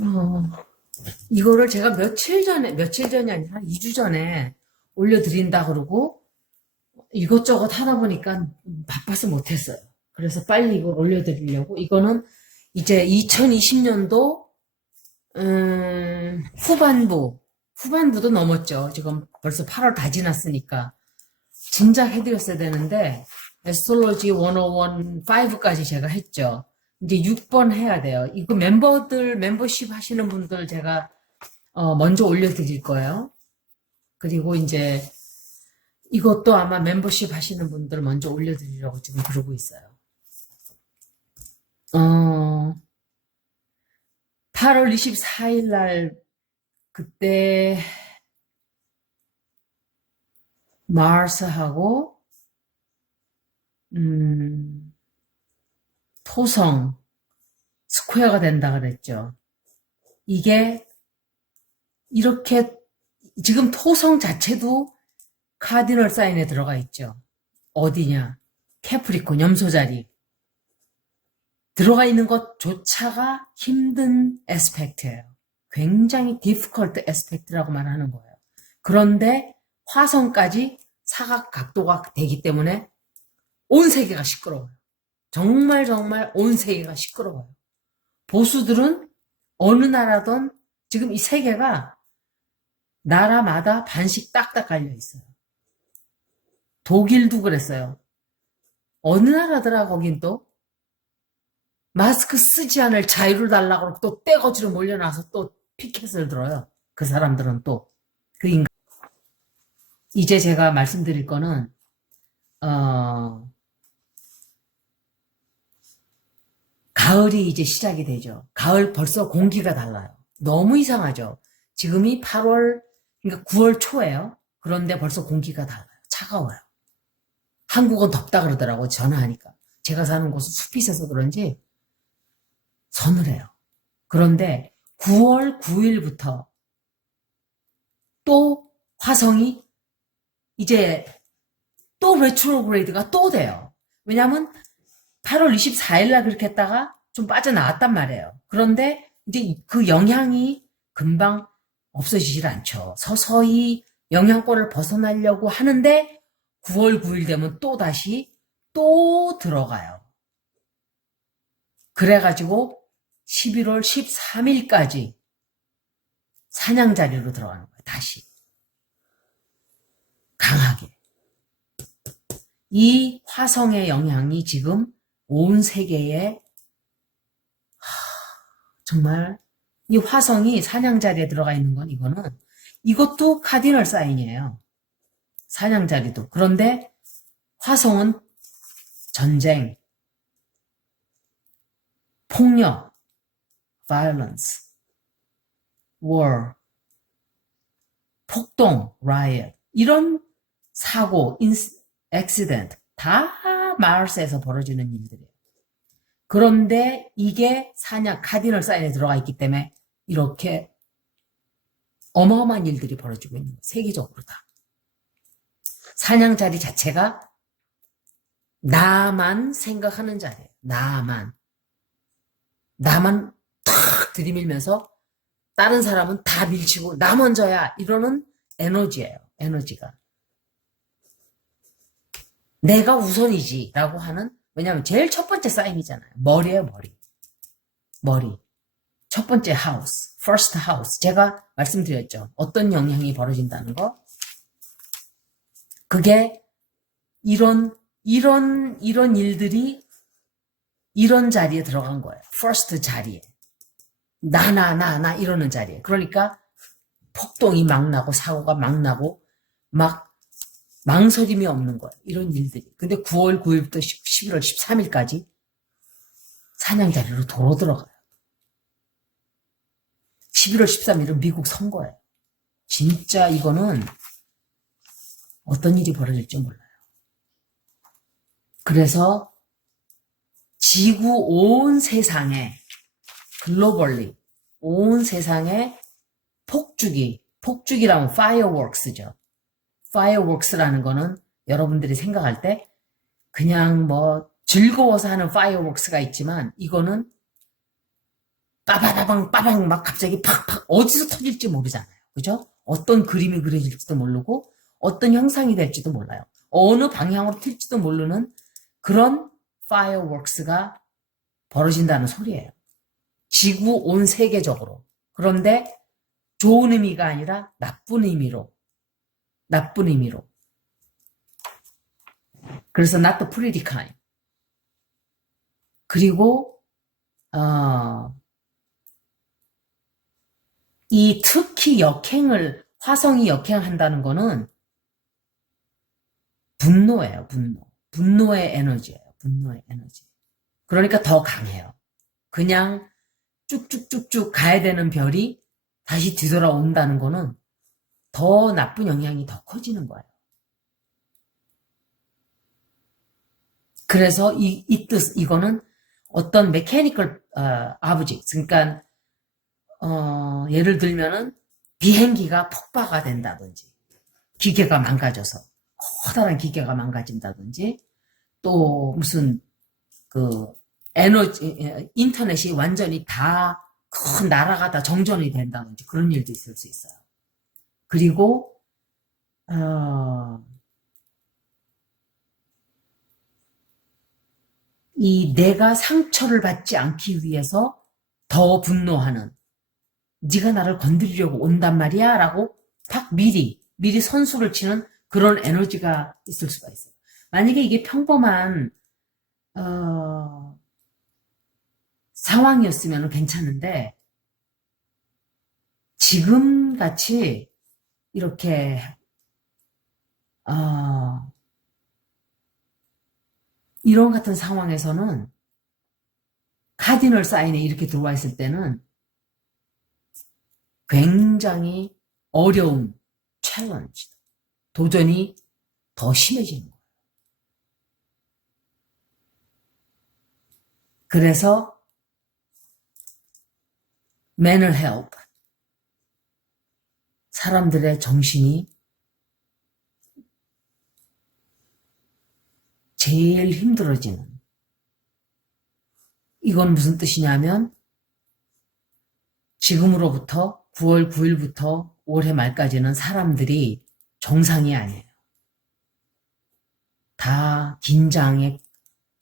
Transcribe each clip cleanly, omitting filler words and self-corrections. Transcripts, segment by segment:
어, 이거를 제가 며칠 전이 아니라 한 2주 전에 올려드린다 그러고 이것저것 하다 보니까 바빠서 못했어요. 그래서 빨리 이걸 올려드리려고. 이거는 이제 2020년도, 후반부도 넘었죠. 지금 벌써 8월 다 지났으니까. 진작 해드렸어야 되는데, 에스트롤로지 101, 5까지 제가 했죠. 이제 6번 해야 돼요. 이거 멤버십 하시는 분들 제가, 먼저 올려드릴 거예요. 그리고 이제, 이것도 아마 멤버십 하시는 분들 먼저 올려드리려고 지금 그러고 있어요. 8월 24일 날, 그때, 마르스하고, 음, 토성, 스퀘어가 된다 그랬죠. 이게, 이렇게, 지금 토성 자체도 카디널 사인에 들어가 있죠. 어디냐? 캐프리콘, 염소 자리. 들어가 있는 것조차가 힘든 에스펙트예요. 굉장히 difficult 에스펙트라고 말하는 거예요. 그런데 화성까지 사각 각도가 되기 때문에 온 세계가 시끄러워요. 정말 정말 온 세계가 시끄러워요. 보수들은 어느 나라든 지금 이 세계가 나라마다 반씩 딱딱 갈려 있어요. 독일도 그랬어요. 어느 나라더라 거긴 또 마스크 쓰지 않을 자유를 달라고 그러고 또 떼거지로 몰려나서 또 피켓을 들어요. 그 사람들은 또 그 인간. 이제 제가 말씀드릴 거는 가을이 이제 시작이 되죠. 가을 벌써 공기가 달라요. 너무 이상하죠. 지금이 8월, 그러니까 9월 초예요. 그런데 벌써 공기가 달라요. 차가워요. 한국은 덥다 그러더라고, 전화하니까. 제가 사는 곳은 숲이 있어서 그런지 서늘해요. 그런데 9월 9일부터 또 화성이 이제 또 레트로그레이드가 또 돼요. 왜냐하면 8월 24일 날 그렇게 했다가 좀 빠져나왔단 말이에요. 그런데 이제 그 영향이 금방 없어지질 않죠. 서서히 영향권을 벗어나려고 하는데 9월 9일 되면 또 다시 또 들어가요. 그래가지고 11월 13일까지 사냥자리로 들어가는 거예요. 다시. 강하게. 이 화성의 영향이 지금 온 세계에 정말 이 화성이 사냥자리에 들어가 있는 건 이것도 카디널 사인이에요. 사냥자리도. 그런데 화성은 전쟁, 폭력, violence, war, 폭동, riot 이런 사고, accident 다 마르스에서 벌어지는 일들이에요. 그런데 이게 카디널 사인에 들어가 있기 때문에 이렇게 어마어마한 일들이 벌어지고 있는 거예요. 세계적으로 다. 사냥 자리 자체가 나만 생각하는 자리예요. 나만 탁 들이밀면서 다른 사람은 다 밀치고 나 먼저야 이러는 에너지예요. 에너지가. 내가 우선이지 라고 하는, 왜냐하면 제일 첫 번째 사인이잖아요. 머리예요. 머리. 첫 번째 하우스, first house. 제가 말씀드렸죠. 어떤 영향이 벌어진다는 거. 그게 이런 일들이 이런 자리에 들어간 거예요. first 자리에. 나 이러는 자리에. 그러니까 폭동이 막 나고 사고가 막 나고 막 망설임이 없는 거예요. 이런 일들이. 근데 9월 9일부터 11월 13일까지 사냥자리로 도로 들어가요. 11월 13일은 미국 선거예요. 진짜 이거는 어떤 일이 벌어질지 몰라요. 그래서 지구 온 세상에 글로벌리 온 세상에 폭죽이라면 fireworks죠. fireworks라는 거는 여러분들이 생각할 때 그냥 뭐 즐거워서 하는 fireworks가 있지만 이거는 빠바바방 빠방 막 갑자기 팍팍 어디서 터질지 모르잖아요. 그죠? 어떤 그림이 그려질지도 모르고 어떤 형상이 될지도 몰라요. 어느 방향으로 튈지도 모르는 그런 파이어웍스가 벌어진다는 소리예요. 지구 온 세계적으로. 그런데 좋은 의미가 아니라 나쁜 의미로. 나쁜 의미로. 그래서 not the pretty kind. 그리고 이 특히 역행을 화성이 역행한다는 거는 분노예요. 분노. 분노의 에너지예요. 분노의 에너지. 그러니까 더 강해요. 그냥 쭉쭉쭉쭉 가야 되는 별이 다시 뒤돌아온다는 거는 더 나쁜 영향이 더 커지는 거예요. 그래서 이거는 어떤 메커니컬 아브젝트, 그러니까 예를 들면은 비행기가 폭파가 된다든지 기계가 망가져서 커다란 기계가 망가진다든지 또 무슨 그 에너지 인터넷이 완전히 다 큰 나라가 다 정전이 된다든지 그런 일도 있을 수 있어요. 그리고 이 내가 상처를 받지 않기 위해서 더 분노하는 네가 나를 건드리려고 온단 말이야 라고 딱 미리 선수를 치는 그런 에너지가 있을 수가 있어요. 만약에 이게 평범한 상황이었으면 괜찮은데 지금같이 이렇게 이런 같은 상황에서는 카디널 사인에 이렇게 들어와 있을 때는 굉장히 어려운 챌린지, 도전이 더 심해지는 거예요. 그래서 mental health, 사람들의 정신이 제일 힘들어지는, 이건 무슨 뜻이냐면 지금으로부터 9월 9일부터 올해 말까지는 사람들이 정상이 아니에요. 다 긴장에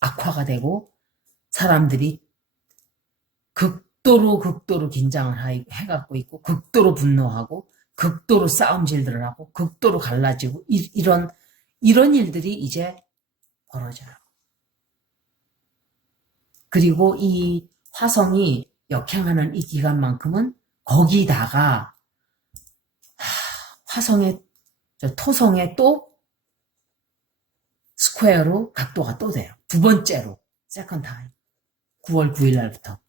악화가 되고 사람들이 극도로 긴장을 해갖고 있고 극도로 분노하고 극도로 싸움질들을 하고 극도로 갈라지고 이런 일들이 이제 벌어져요. 그리고 이 화성이 역행하는 이 기간만큼은 거기다가 토성에 또 스퀘어로 각도가 또 돼요. 두 번째로 세컨 타임 9월 9일 날부터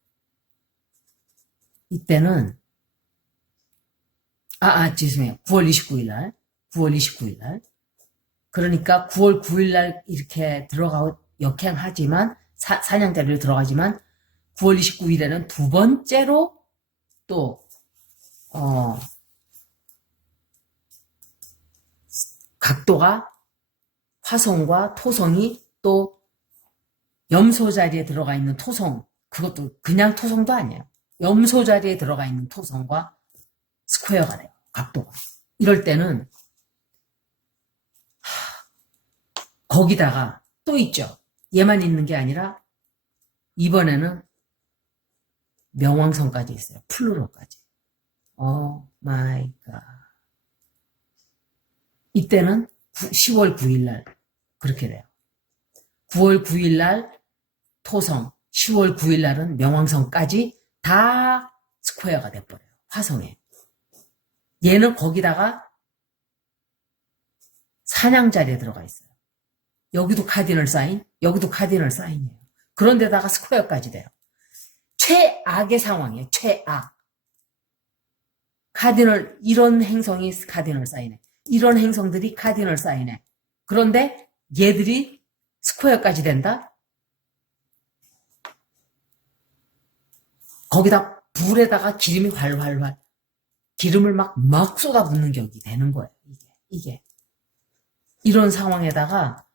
이때는 죄송해요. 9월 29일 날 그러니까 9월 9일 날 이렇게 들어가고 역행하지만 사냥자리로 들어가지만 9월 29일에는 두 번째로 또 각도가 화성과 토성이 또 염소 자리에 들어가 있는 토성, 그것도 그냥 토성도 아니에요. 염소 자리에 들어가 있는 토성과 스퀘어가 돼요. 각도가. 이럴 때는 거기다가 또 있죠. 얘만 있는 게 아니라 이번에는 명왕성까지 있어요. 플루토까지. 오 마이 갓. 이때는 10월 9일 날 그렇게 돼요. 9월 9일 날 토성, 10월 9일 날은 명왕성까지 다 스퀘어가 돼버려요. 화성에. 얘는 거기다가 사냥 자리에 들어가 있어요. 여기도 카디널 사인, 여기도 카디널 사인이에요. 그런데다가 스퀘어까지 돼요. 최악의 상황이에요. 최악. 카디널, 이런 행성이 카디널 사인에, 이런 행성들이 카디널 사인에. 그런데 얘들이 스퀘어까지 된다? 거기다 불에다가 기름이 활활활, 기름을 막 쏟아붓는 격이 되는 거예요. 이게. 이런 상황에다가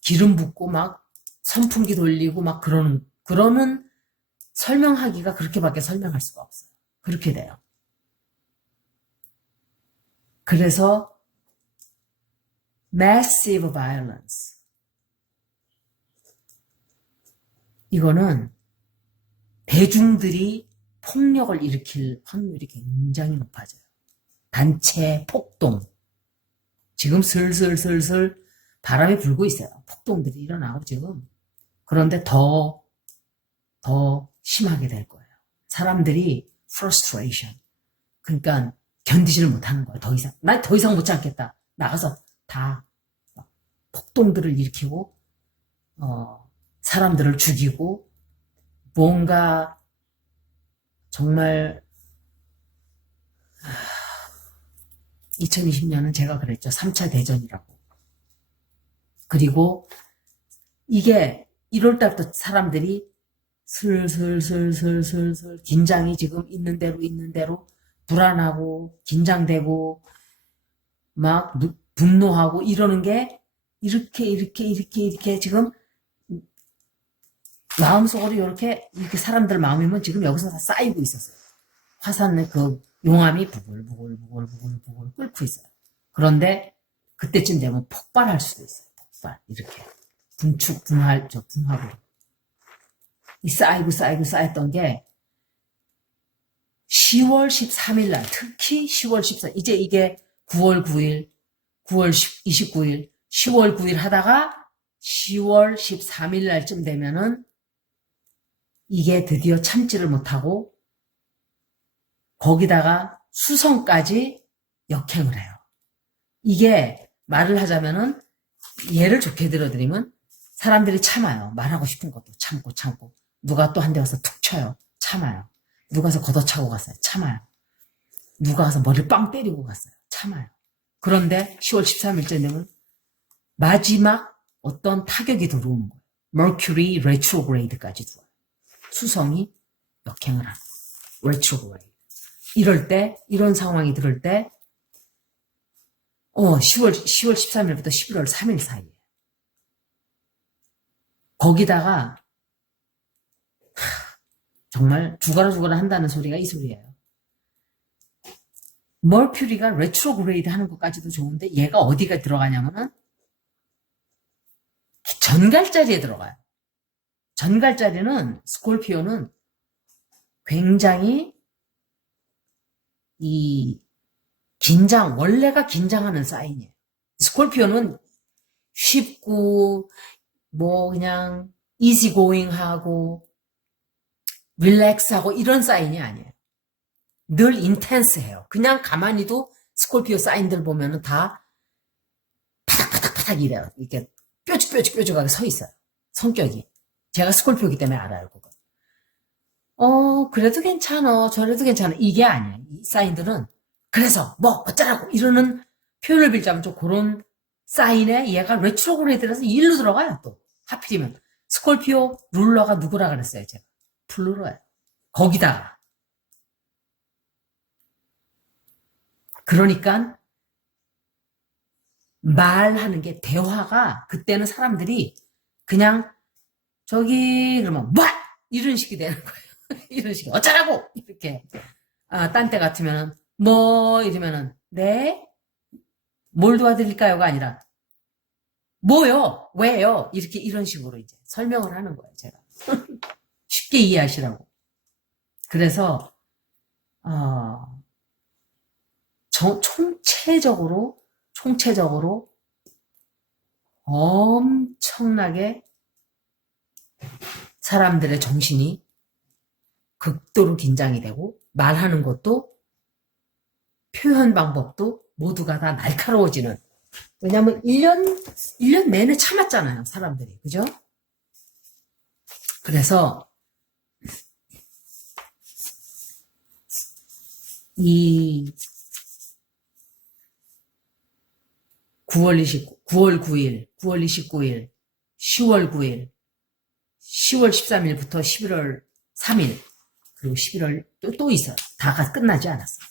기름 붓고 막 선풍기 돌리고 막 그러는 설명하기가 그렇게밖에 설명할 수가 없어요. 그렇게 돼요. 그래서 massive violence. 이거는 대중들이 폭력을 일으킬 확률이 굉장히 높아져요. 단체 폭동. 지금 슬슬 바람이 불고 있어요. 폭동들이 일어나고 지금. 그런데 더 심하게 될 거예요. 사람들이 frustration. 그러니까 견디지를 못하는 거예요. 더 이상. 나 더 이상 못 참겠다. 나가서 다 폭동들을 일으키고 사람들을 죽이고 뭔가 정말 2020년은 제가 그랬죠. 3차 대전이라고. 그리고 이게 1월 달부터 사람들이 슬슬 긴장이 지금 있는 대로 불안하고 긴장되고 막 분노하고 이러는 게 이렇게 지금 마음속으로 이렇게 사람들 마음이면 지금 여기서 다 쌓이고 있었어요. 화산의 그 용암이 부글부글 끓고 있어요. 그런데 그때쯤 되면 폭발할 수도 있어요. 폭발 이렇게 분하고 이 쌓였던 게 10월 13일 날 특히 10월 14일 이제 이게 9월 9일 9월 29일 10월 9일 하다가 10월 13일 날쯤 되면은 이게 드디어 참지를 못하고 거기다가 수성까지 역행을 해요. 이게 말을 하자면은 예를 좋게 들어드리면 사람들이 참아요. 말하고 싶은 것도 참고 누가 또 한 대 와서 툭 쳐요. 참아요. 누가 가서 걷어차고 갔어요. 참아요. 누가 가서 머리를 빵 때리고 갔어요. 참아요. 그런데 10월 13일째 되면 마지막 어떤 타격이 들어오는 거예요. Mercury retrograde까지 들어와요. 수성이 역행을 하는 거예요. retrograde. 이럴 때, 이런 상황이 들을 때, 10월 13일부터 11월 3일 사이에. 거기다가, 정말 죽어라 한다는 소리가 이 소리예요. 머큐리가 레트로그레이드 하는 것까지도 좋은데 얘가 어디가 들어가냐면은 전갈자리에 들어가요. 전갈자리는 스콜피오는 굉장히 이 원래가 긴장하는 사인이에요. 스콜피오는 쉽고 그냥 easygoing 하고 릴렉스하고 이런 사인이 아니에요. 늘 인텐스해요. 그냥 가만히도 스콜피오 사인들 보면은 다 파닥파닥 이래요. 이렇게 뾰족하게 서 있어요. 성격이. 제가 스콜피오이기 때문에 알아요, 그거. 그래도 괜찮아. 저래도 괜찮아. 이게 아니에요. 이 사인들은 그래서 어쩌라고 이러는 표현을 빌자면 좀 그런 사인에 얘가 레트로그레이드라서 일로 들어가요, 또. 하필이면. 스콜피오 룰러가 누구라 그랬어요, 제가. 플루러예요. 거기다가. 그러니까 말하는 게 대화가 그때는 사람들이 그냥 그러면 이런 식이 되는 거예요. 이런 식이 어쩌라고 이렇게. 딴 때 같으면은 이러면은 네? 뭘 도와드릴까요가 아니라 뭐요? 왜요? 이런 식으로 이제 설명을 하는 거예요, 제가. 쉽게 이해하시라고. 그래서 총체적으로 엄청나게 사람들의 정신이 극도로 긴장이 되고 말하는 것도 표현 방법도 모두가 다 날카로워지는. 왜냐하면 1년 내내 참았잖아요, 사람들이. 그죠? 그래서 이 9월 9일, 9월 29일, 10월 9일, 10월 13일부터 11월 3일, 그리고 11월 또 있어요. 다가 끝나지 않았어요.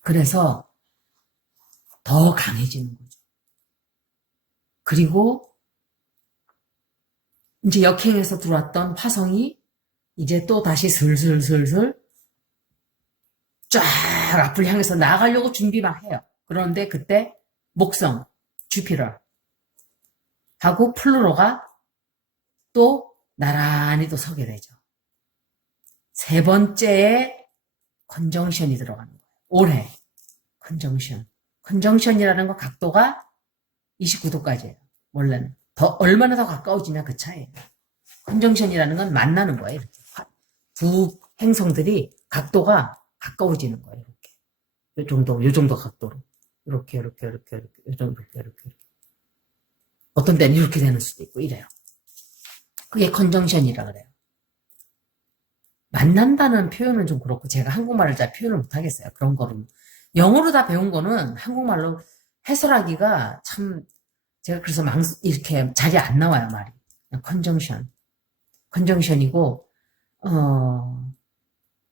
그래서 더 강해지는 거죠. 그리고 이제 역행에서 들어왔던 화성이 이제 또 다시 슬슬슬슬 쫙 앞을 향해서 나가려고 준비 막 해요. 그런데 그때 목성, 주피터 하고 플루토가 또 나란히 또 서게 되죠. 세 번째에 컨정션이 들어가는 거예요. 올해 컨정션. 컨정션이라는 건 각도가 29도까지예요. 원래는. 얼마나 더 가까워지냐 그 차이예요. 컨정션이라는 건 만나는 거예요. 이렇게. 두 행성들이 각도가 가까워지는 거예요. 이렇게. 요 정도 각도로. 이렇게. 요 정도, 이렇게. 어떤 때는 이렇게 되는 수도 있고, 이래요. 그게 컨정션이라 그래요. 만난다는 표현은 좀 그렇고, 제가 한국말을 잘 표현을 못하겠어요. 그런 거를. 영어로 다 배운 거는 한국말로 해설하기가 참, 제가 그래서 이렇게 자리에 안 나와요, 말이. 컨정션. 컨정션이고,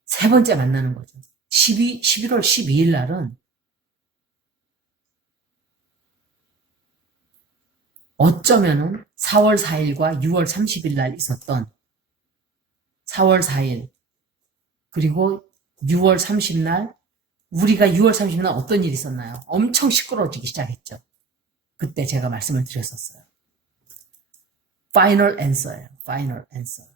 세 번째 만나는 거죠. 11월 12일 날은 어쩌면은 4월 4일과 6월 30일 날 있었던 4월 4일 그리고 6월 30일 날 우리가 6월 30일 날 어떤 일이 있었나요? 엄청 시끄러워지기 시작했죠. 그때 제가 말씀을 드렸었어요. 파이널 앤서예요. 파이널 앤서.